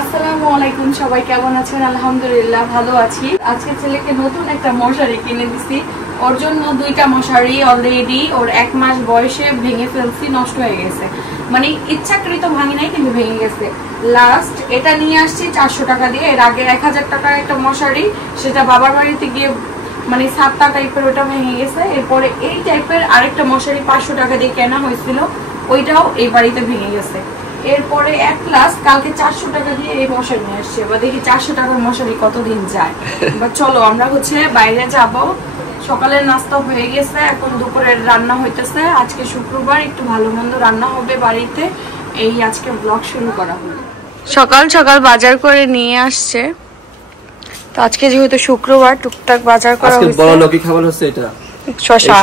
আসসালামু আলাইকুম, সবাই কেমন আছেন? আলহামদুলিল্লাহ ভালো আছি। আজকে ছেলেকে নতুন একটা মশারি কিনে দিছি। ওর জন্য দুইটা মশারি অলরেডি ওর 1 মাস বয়সে ভেঙে ফেলছি, নষ্ট হয়ে গেছে। মানে ইচ্ছাকৃত ভাঙি নাই, কিন্তু ভেঙে গেছে। লাস্ট এটা নিয়ে আসছি 400 টাকা দিয়ে। এর আগে 1000 টাকার একটা মশারি, সেটা বাবার বাড়িতে গিয়ে মানে 7টা টাইপের, ওটা ভেঙে গেছে। এরপরে এই টাইপের আরেকটা মশারি 500 টাকা দিয়ে কেনা হয়েছিল, ওইটাও এই বাড়িতে ভেঙে গেছে। এরপরে এক লাস্ট কালকে 400 টাকা দিয়ে এই মশারি নিয়ে আসছে। এবার দেখি 400 টাকার মশারি কতদিন যায়। এবার চলো আমরা বাইরে যাব। সকালের নাস্তা হয়ে গেছে, এখন দুপুরের রান্না হইতেছে। আজকে শুক্রবার, একটু ভালো মন্দ রান্না হবে বাড়িতে। এই আজকে ব্লগ শুরু করা হলো। সকাল সকাল বাজার করে নিয়ে আসছে। তো আজকে যেহেতু শুক্রবার, টুকটাক বাজার করা হয়েছে। আজকে বড় লোকি খাবার হচ্ছে এটা, শসা।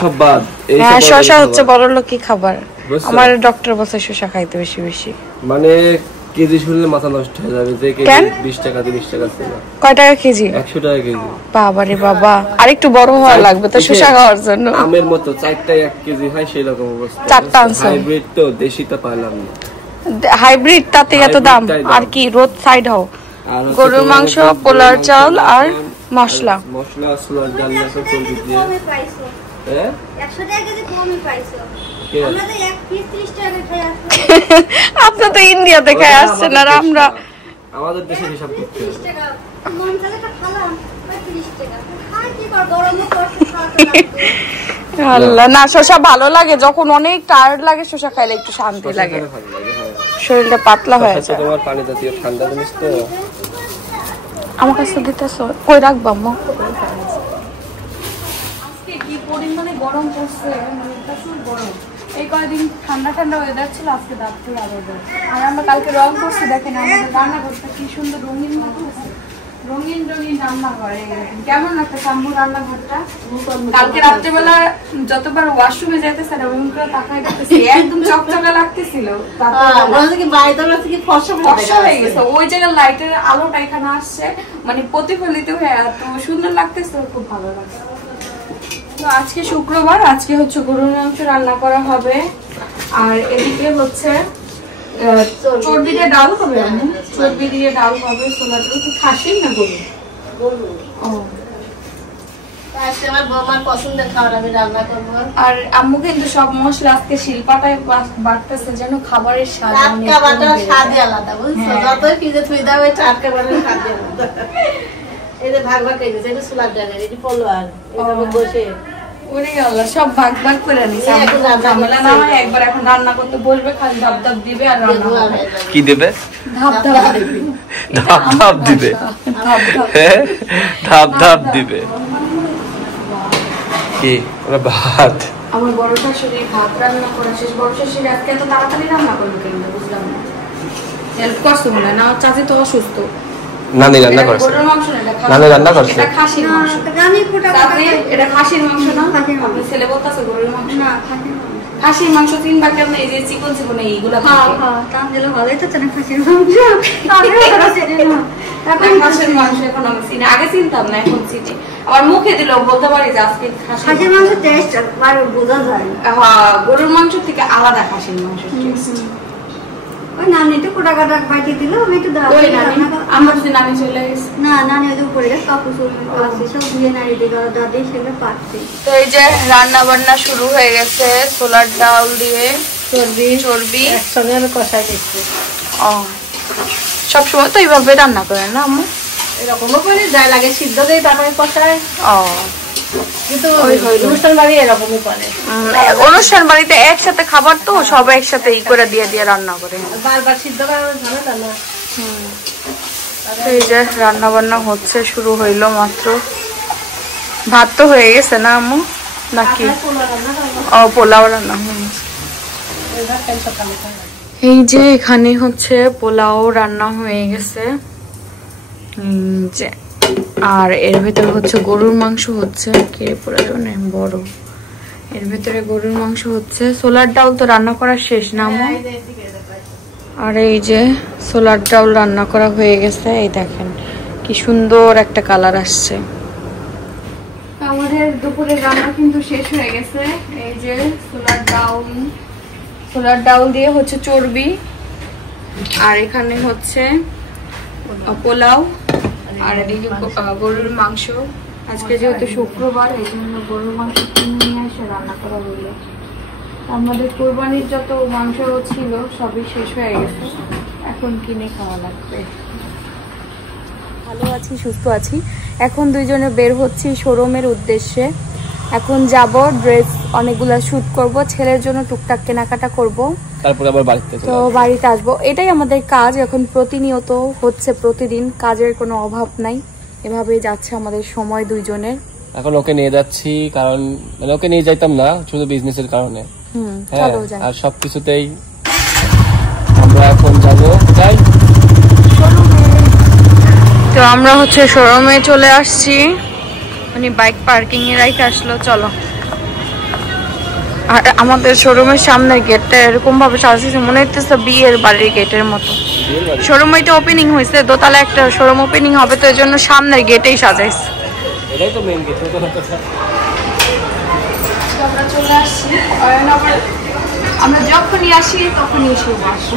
হ্যাঁ, শসা হচ্ছে বড় লোকি খাবার। আমার ডক্টর বলছে শসা খাইতে বেশি বেশি। মানে কেজি শুনলে মাথা নষ্ট হয়ে যাবে। যে কেজি 20 টাকা 30 টাকা ছিল। কয় টাকা কেজি? 100 টাকা কেজি। বাবা রে বাবা, আরেকটু বড় হওয়া লাগবে তো শসা খাওয়ার জন্য। আমের মতো 4টায় 1 কেজি হয়, সেই রকম অবস্থা। 4টা আনছো? হাইব্রিড তো, দেশি তো পাইলাম না। হাইব্রিড তাতে এত দাম। আর কি রোড সাইড হও। গরুর মাংস, পোলার চাল আর মশলা। মশলা সোলার ডাল সব চলবে দিয়ে। হ্যাঁ 100 টাকা কেজি কমই পাইছো। আমরা তো 1 পিস 30 টাকা খাই আসছি। আপনি তো ইন্ডিয়াতে খাই আসছেন, আর আমরা আমাদের দেশে হিসাব করতে 30 টাকা মন চালে একটা খালাম 30 টাকা। খাই কি কর, গরম করতে খাওয়া। আল্লাহ, না শসা ভালো লাগে যখন অনেক টায়ার্ড লাগে, শসা খাইলে একটু শান্তি লাগে, শরীরটা পাতলা হয়ে যায়। তোমার পানি জাতীয় ঠান্ডা জিনিস তো আমার কাছে দিতেছ, কই রাখবা আম্মু? আজকে কি পরিমাণে গরম পড়ছে, মানে প্রচুর গরম। এই কয়েকদিন ঠান্ডা ঠান্ডা ওয়েদার ছিল, আজকে দাঁড়িয়ে আবার গরম। আর আমরা কালকে রং করছি, দেখেন আমাদের রান্নাঘরটা কি সুন্দর রঙিন মতো আছে। রঙিন রঙিন রান্নাঘর। কেমন একটা সাম্বু রান্নাঘরটা। কালকে রাত্রেবেলা যতবার ওয়াশরুমে যাইতেছে রঙিন করে তাকাই দেখতেছি, একদম চকচকে লাগতেছিল। ওই জায়গায় লাইটের আলোটা এখানে আসছে, মানে প্রতিফলিত হয়ে এত সুন্দর লাগতেছে, খুব ভালো লাগছে। তো আজকে শুক্রবার, আজকে হচ্ছে গরুর মাংস রান্না করা হবে। আর এদিকে হচ্ছে চর্বি দিয়ে ডাল হবে। চর্বি দিয়ে ডাল হবে। সোলার ডাল কি খাসির না গরু? আর আম্মু কিন্তু সব মশলা আজকে শিলপাটায় বাটতেছে, যেন খাবারের স্বাদ আলাদা, বুঝছো? যতই ফ্রিজে থুই দাও, এটা টাটকা বাটার স্বাদ আলাদা। এই যে ভাগ ভাগ খাইতেছে, এটা সোলার ডাল, এটা পোলোয়ার, এটা বসে সব ভাগ ভাগ করে নিছে। একবার এখন রান্না করতে বসবে, খালি ধাপ ধাপ দিবে আর রান্না হবে। কি দেবে? ধাপ ধাপ দিবে। ধাপ ধাপ দিবে। ধাপ ধাপ দিবে। কি ওরা ভাত? আমার বড় শাশুড়ি ভাত রান্না করে শেষ। বড় শাশুড়ি আজকে এত তাড়াতাড়ি রান্না করবে কেন বুঝলাম না। হেল্প করছে মনে হয় না? চাচি তো অসুস্থ। নানি রান্না করছে। গরুর মাংস না, নানি রান্না করছে। এটা খাসির মাংস। এটা খাসির মাংস না? আপনি ছেলে বলতেছে গরুর মাংস না, খাসির মাংস। 3 ভাগ কেমন? এই যে চিকন চিকন এইগুলা ভালোই তো চেনা খাসির মাংস। খাসির মাংস এখন আমি চিনি, আগে চিনতাম না, এখন চিনি। আবার মুখে দিলেও বলতে পারি যে আজকে খাসির মাংস টেস্ট বোঝা যায়। হ্যাঁ, গরুর মাংস থেকে আলাদা খাসির মাংস টেস্ট। ওই নানি একটু কোটা কাটা বাইতে দিল, আমি একটু আমরা যদি নানি চলে গেছি। না, নানি ওই উপরে কাপড় আছে সব ধুয়ে নাড়ি দিকে দাদি সেগুলো পাচ্ছে। তো এই যে রান্না বান্না শুরু হয়ে গেছে। ছোলার ডাল দিয়ে চর্বি একসঙ্গে কষাই দিচ্ছে। সবসময় তো এইভাবে রান্না করেন না আম্মু? এরকমও করে যাই লাগে, সিদ্ধ দিয়ে তারপরে কষায়। কিন্তু অনুষ্ঠান বাড়ি এরকমই করে। অনুষ্ঠান বাড়িতে একসাথে খাবার তো সব একসাথে ই করে দিয়ে দিয়ে রান্না করে, বারবার সিদ্ধ করার ঝামেলা না। এই যে রান্না বান্না হচ্ছে, শুরু হইলো মাত্র। ভাত তো হয়ে গেছে না আম্মু নাকি? পোলাও রান্না হয়ে গেছে। এই যে এখানে হচ্ছে পোলাও রান্না হয়ে গেছে। আর এর ভেতরে হচ্ছে গরুর মাংস হচ্ছে, কে পুরাতনে বড়। এর ভেতরে গরুর মাংস হচ্ছে। সোলার ডাল তো রান্না করা শেষ না আম্মু? আর এই যে সোলার ডাল রান্না করা হয়ে গেছে। এই দেখেন কি সুন্দর একটা কালার আসছে। আমাদের দুপুরের রান্না কিন্তু শেষ হয়ে গেছে। এই যে সোলার ডাল দিয়ে হচ্ছে চর্বি, আর এখানে হচ্ছে পোলাও আর এদিকে গরুর মাংস। আজকে যেহেতু শুক্রবার এই জন্য গরুর মাংস কিনে নিয়ে এসে রান্না করা হলো। আমাদের কোরবানির যত মাংস ছিল সবই শেষ হয়ে গেছে, এখন কিনে খাওয়া লাগবে। ভালো আছি, সুস্থ আছি। এখন দুইজনে বের হচ্ছি শোরুমের উদ্দেশ্যে। এখন যাব, ড্রেস অনেকগুলা শুট করব, ছেলের জন্য টুকটাক কেনাকাটা করব, তারপর আবার বাড়িতে আসবো। এটাই আমাদের কাজ এখন, প্রতিনিয়ত হচ্ছে, প্রতিদিন কাজের কোনো অভাব নাই। এভাবেই যাচ্ছে আমাদের সময় দুইজনের। এখন ওকে নিয়ে যাচ্ছি, কারণ মানে ওকে নিয়ে যাইতাম না শুধু বিজনেসের কারণে, আর সবকিছুতেই আমরা এখন যাবো। তাই তো আমরা হচ্ছে শোরুমে চলে আসছি, উনি বাইক পার্কিং এ রাইখে আসলো। চলো, আর আমাদের শোরুমের সামনের গেটটা এরকম ভাবে সাজিয়েছে, মনে হচ্ছে বিয়ের বাড়ির গেটের মতো। শোরুম এটা ওপেনিং হয়েছে, দোতলা একটা শোরুম ওপেনিং হবে, তো এই জন্য সামনের গেটেই সাজাইছে। এটাই তো মেইন গেট। আমরা চলে আসছি, আমরা যখনই আসি তখনই এসে আসি,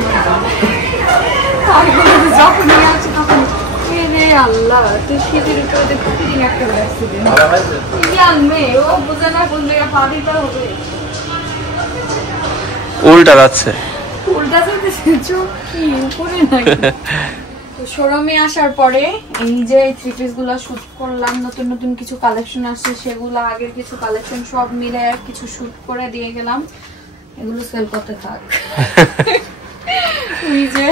যখনই আসি তখন আল্লাহ তুই শীতের উপরে প্রতিদিন একটা মেয়ে, ও বুঝে না বুঝলে পানি করা হবে, উল্টা যাচ্ছে, উল্টা যাচ্ছে চোখ কি উপরে নাই। তো শোরুমে আসার পরে এই যে থ্রি পিস গুলা শুট করলাম, নতুন নতুন কিছু কালেকশন আসছে, সেগুলো আগের কিছু কালেকশন সব মিলে কিছু শুট করে দিয়ে গেলাম, এগুলো সেল করতে থাক। এই যে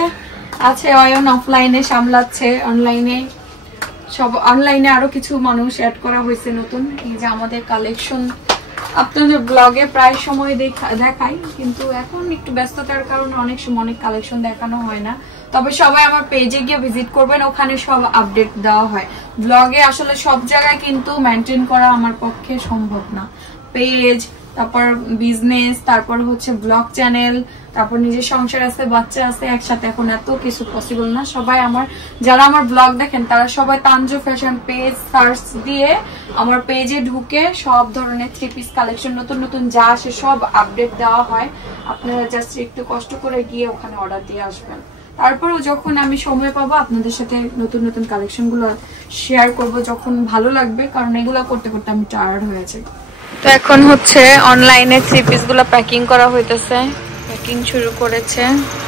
আছে অয়ন অফলাইনে সামলাচ্ছে, অনলাইনে সব, অনলাইনে আরো কিছু মানুষ অ্যাড করা হয়েছে নতুন। এই যে আমাদের কালেকশন আপনাদের ব্লগে প্রায় সময় দেখাই, কিন্তু এখন একটু ব্যস্ততার কারণে অনেক সময় অনেক কালেকশন দেখানো হয় না। তবে সবাই আমার পেজে গিয়ে ভিজিট করবেন, ওখানে সব আপডেট দেওয়া হয়। ব্লগে আসলে সব জায়গায় কিন্তু মেনটেন করা আমার পক্ষে সম্ভব না। পেজ, তারপর বিজনেস, তারপর হচ্ছে ব্লগ চ্যানেল, তারপর নিজের সংসার আছে, বাচ্চা আছে, একসাথে এখন এত কিছু পসিবল না। সবাই যারা আমার ব্লগ দেখেন তারা সবাই তানজু ফ্যাশন পেজ সার্চ দিয়ে আমার পেজে ঢুকে সব ধরনের থ্রি পিস কালেকশন নতুন নতুন যা আসে সব আপডেট দেওয়া হয়। আপনারা জাস্ট একটু কষ্ট করে গিয়ে ওখানে অর্ডার দিয়ে আসবেন। তারপরেও যখন আমি সময় পাবো আপনাদের সাথে নতুন নতুন কালেকশন গুলো শেয়ার করবো, যখন ভালো লাগবে, কারণ এগুলো করতে করতে আমি টায়ার্ড হয়েছে। তো এখন হচ্ছে অনলাইনে থ্রি পিস গুলো প্যাকিং করা হইতেছে, প্যাকিং শুরু করেছে।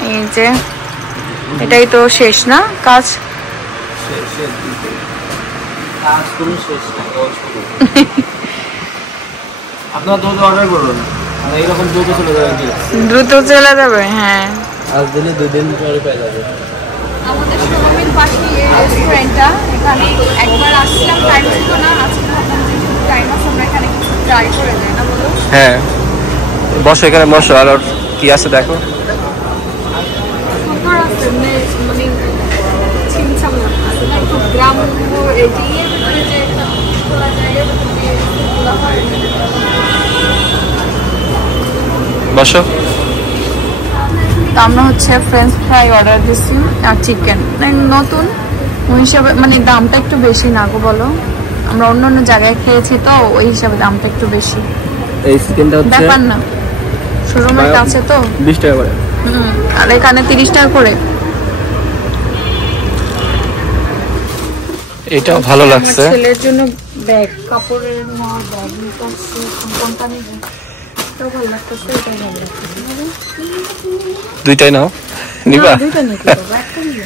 এই যে এটাই তো শেষ না কাজ, আপনারা দ্রুত অর্ডার করুন, এইরকম দ্রুত চলে যাবে, দ্রুত চলে যাবে। হ্যাঁ, আজ দিনে 2 দিন পরে পেয়ে যাবে। আমাদের শোরুমের পাশে এই রেস্টুরেন্টটা, এখানে একবার আসলাম, টাইম ছিল না, আজকে ভাবলাম যে টাইম আছে আমরা এখানে কিছু ট্রাই করে দেয় না বলো। হ্যাঁ, বসো এখানে বসো, আর কি আছে দেখো। সুন্দর আছে, মানে ছিমছাম লাগছে না, একটু গ্রাম এরিয়ার ভিতরে যে একটা খোলা জায়গার ভিতরে খোলা হয়। বসো। আমরা হচ্ছে ফ্রেঞ্চ ফ্রাই অর্ডার দিচ্ছি আর চিকেন নতুন, ওই হিসাবে মানে দামটা একটু বেশি না গো বলো, আমরা অন্য অন্য জায়গায় খেয়েছি তো ওই হিসাবে দামটা একটু বেশি। এই চিকেনটা হচ্ছে ব্যাপার না, শোরুমের কাছে তো 20 টাকা করে, আর এখানে 30 টাকা করে। এটাও ভালো লাগছে। ছেলের জন্য ব্যাগ, কাপড়ের ব্যাগ নিতে আসছে, কোনটা নিবে এটাও ভালো লাগতেছে, এটাই ভালো লাগতেছে। দুইটাই নাও, নিবা? দুইটা নিতে পারবো, একটা নিবে।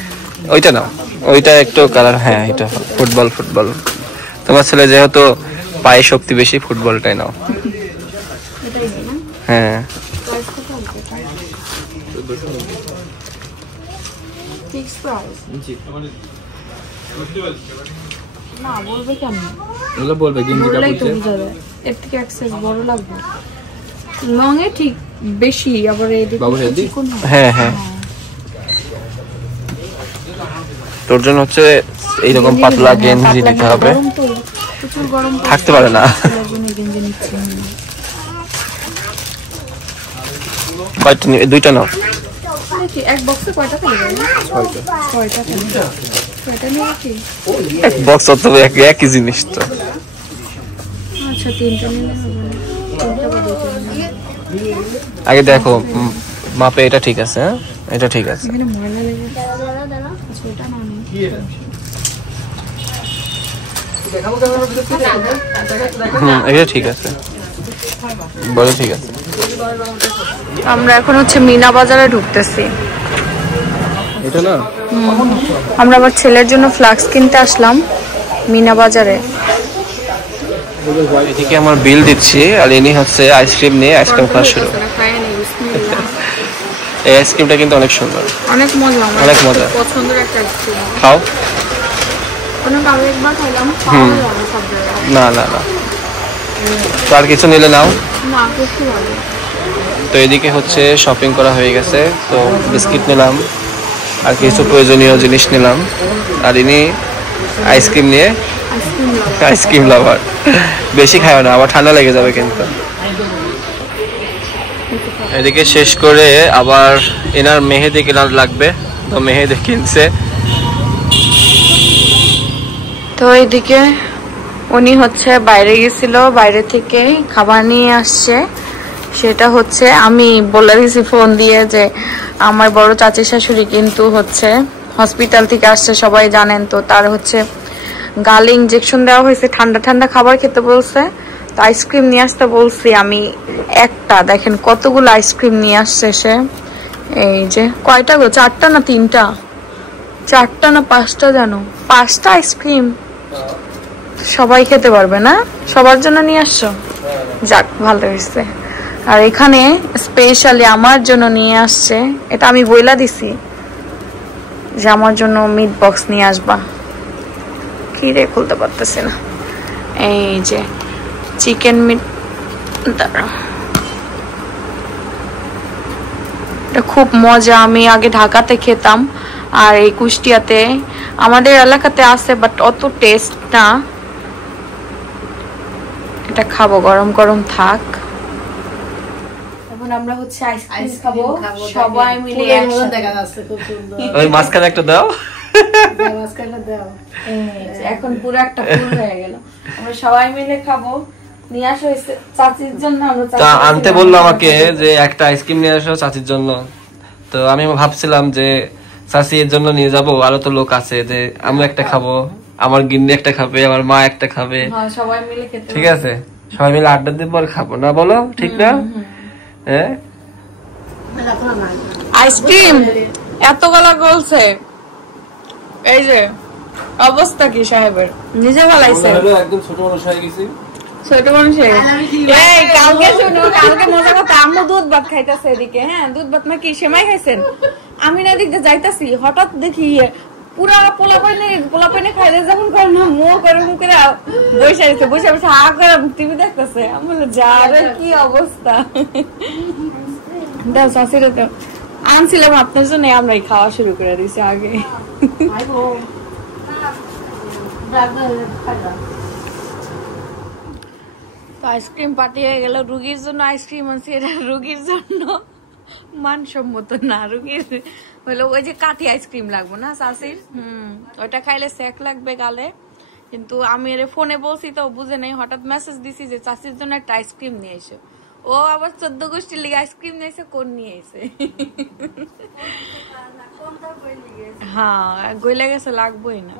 ওইটা নাও, ওইটা একটু কালার, হ্যাঁ এটা ফুটবল, তোমার ছেলে যেহেতু পায়ে শক্তি বেশি, ফুটবলটাই নাও। এটাই না? হ্যাঁ, প্রাইস কত হবে? Fix price? জি। না বলবে কেন? এগুলো বলবে গেঞ্জি কাপড় যাবে, এর থেকে এক্সেস বড় লাগবে, লং এ ঠিক বেশি, আবার এদিকে কোন? হ্যাঁ হ্যাঁ, তোর জন্য হচ্ছে এইরকম পাতলা গেঞ্জি দিতে হবে, প্রচুর গরম থাকতে পারে না। গেঞ্জি নিচ্ছি, কয়টা নিবে? দুইটা নাও। এক বক্সে কয়টা করে দেবে? 6টা করে। কয়টা নেবে কি? এক বক্স তো একই জিনিস তো। আচ্ছা 3টা নিলে হবে না, 3টা বা 2টা আগে দেখো মাপে এটা ঠিক আছে, হ্যাঁ এটা ঠিক আছে। এখানে ময়লা লেগে এটা না নেই এটা ঠিক আছে, বলো ঠিক আছে। আমরা এখন হচ্ছে মিনা বাজারে ঢুকতেছি। এটা না, আমরা আমার ছেলের জন্য ফ্লাক্স কিনতে আসলাম মিনা বাজারে। এদিকে আমার বিল দিচ্ছি আর ইনি হচ্ছে আইসক্রিম নিয়ে আইসক্রিম খাওয়া শুরু। এই আইসক্রিমটা কিন্তু অনেক সুন্দর, অনেক মজা, অনেক মজা, পছন্দের একটা আইসক্রিম। খাও। অনেক আগে একবার খাইলাম, না না না, তো আর কিছু নিলে নাও না কিছু ভালো। তো এদিকে হচ্ছে শপিং করা হয়ে গেছে, তো বিস্কিট নিলাম আর কিছু প্রয়োজনীয় জিনিস নিলাম। আর ইনি আইসক্রিম নিয়ে, আইসক্রিম লাভার, বেশি খায় না আবার ঠান্ডা লেগে যাবে কিন্তু। এদিকে শেষ করে আবার এনার মেহেদি কেনার লাগবে, তো মেহেদি কিনছে। তো এইদিকে উনি হচ্ছে বাইরে গেছিল, বাইরে থেকে খাবার নিয়ে আসছে। সেটা হচ্ছে আমি বলে দিয়েছি ফোন দিয়ে যে আমার বড় চাচি শাশুড়ি কিন্তু হচ্ছে হসপিটাল থেকে আসছে, সবাই জানেন। তো তার হচ্ছে গালে ইনজেকশন দেওয়া হয়েছে, ঠান্ডা ঠান্ডা খাবার খেতে বলছে। তো আইসক্রিম নিয়ে আসতে বলছি আমি একটা, দেখেন কতগুলো আইসক্রিম নিয়ে আসছে সে। এই যে কয়টা গো, 4টা না 3টা, 4টা না 5টা, জানো 5টা আইসক্রিম। সবাই খেতে পারবে না, সবার জন্য নিয়ে আসছো, যাক ভালো হয়েছে। আর এখানে স্পেশালি আমার জন্য নিয়ে আসছে, এটা আমি বইলা দিছি যে আমার জন্য মিট বক্স নিয়ে আসবা। কি রে খুলতে পারতেছে না। এই যে চিকেন মিট, এটা খুব মজা। আমি আগে ঢাকাতে খেতাম আর এই কুষ্টিয়াতে আমাদের এলাকাতে আছে, বাট অত টেস্ট না। এটা খাবো, গরম গরম থাক। এখন আমরা হচ্ছে আইসক্রিম খাবো সবাই মিলে একসাথে। ওই মাঝখানে একটা দাও, এখন পুরো একটা ফুল হয়ে গেল। আমরা সবাই মিলে খাবো। নিয়ে আসো চাচির জন্য, আনতে বললো আমাকে যে একটা আইসক্রিম নিয়ে আসো চাচির জন্য। তো আমি ভাবছিলাম যে চাচি এর জন্য নিয়ে যাবো, আরো তো লোক আছে, যে আমি একটা খাবো, আমার গিন্নি একটা খাবে, আমার মা একটা খাবে, সবাই মিলে খেতে। ঠিক আছে, সবাই মিলে আড্ডা দিয়ে পর খাবো না, বলো ঠিক না? হ্যাঁ, আইসক্রিম এত গলা গলছে। এই যে অবস্থা কি সাহেবের, নিজে গলাইছে, একদম ছোট মানুষ হয়ে গেছি। ছোট মানুষের কালকে শুনো, কালকে মজা কথা, আম্মু দুধ ভাত খাইতেছে এদিকে। হ্যাঁ, দুধ ভাত না কি সেমাই খাইছেন। আমি না দিকতে যাইতাছি, হঠাৎ দেখি পুরা পোলাপাইনে খাইলে যখন করে না মুখ করে মুখে বসে আছে, বসে বসে হা করে টিভি দেখতেছে। আমি বললাম যারে কি অবস্থা। দাও শাশুড়ি তো আনছিলাম আপনার জন্য, আমরাই খাওয়া শুরু করে দিছি আগে। আইসক্রিম পার্টি হয়ে গেল। রুগীর জন্য আইসক্রিম আনছি, এটা রুগীর জন্য মানসম্মত না। রুগীর হলো ওই যে কাঠি আইসক্রিম লাগবে না চাচির, ওইটা খাইলে সেক লাগবে গালে। কিন্তু আমি এর ফোনে বলছি তো বুঝে নেই, হঠাৎ মেসেজ দিছি যে চাচির জন্য একটা আইসক্রিম নিয়ে এসো। ও আবার 14 গোষ্ঠীর লিগে আইসক্রিম নিয়ে এসে, কোন নিয়ে এসে। হ্যাঁ গইলে গেছে, লাগবোই না।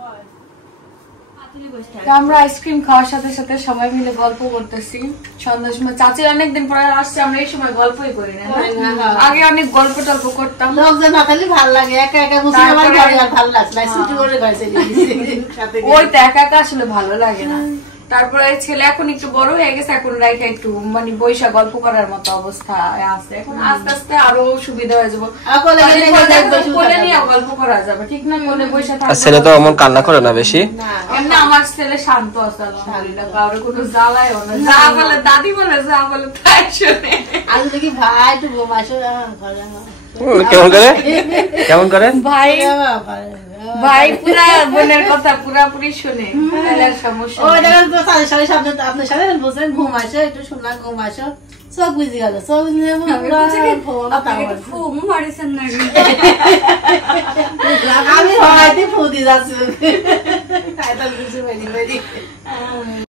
আমরা আইসক্রিম খাওয়ার সাথে সাথে সবাই মিলে গল্প করতেছি সন্ধ্যার সময়। চাচির অনেকদিন পরে আসছে, আমরা এই সময় গল্পই করি না, আগে অনেক গল্প টল্প করতাম। লোকজন না থাকলে ভালো লাগে, একা একা বসে আমার ঘরে আর ভালো লাগছে না, ছুটি করে গেছে ওই তো একা একা আসলে ভালো লাগে না। তারপরে ছেলে এখন একটু বড় হয়ে গেছে, এখন রাইখা একটু মানে বৈশা গল্প করার মতো অবস্থা আছে। এখন আস্তে আস্তে আরো সুবিধা হয়ে যাবো, কোলে নিয়ে গল্প করা যাবে, ঠিক না? কোলে বৈশা থাকবে। ছেলে তো এমন কান্না করে না বেশি, এমনি আমার ছেলে শান্ত আছে আলহামদুলিল্লাহ, কারোর কোনো জ্বালায়ও না। যা বলে দাদি বলে, যা বলে তাই শুনে। আমি দেখি ভাই একটু ঘুমাসো, কেমন করে কেমন করে ভাই ভাই পুরা বোনের কথা পুরাপুরি শুনে, সমস্যা। ও দেখেন তো তাদের সাথে আপনার সাথে বসে ঘুমাসো, একটু শোনা ঘুমাসো, সব বুঝে গেল, সব বুঝে আমি হয়তো ফু দিয়ে যাচ্ছি।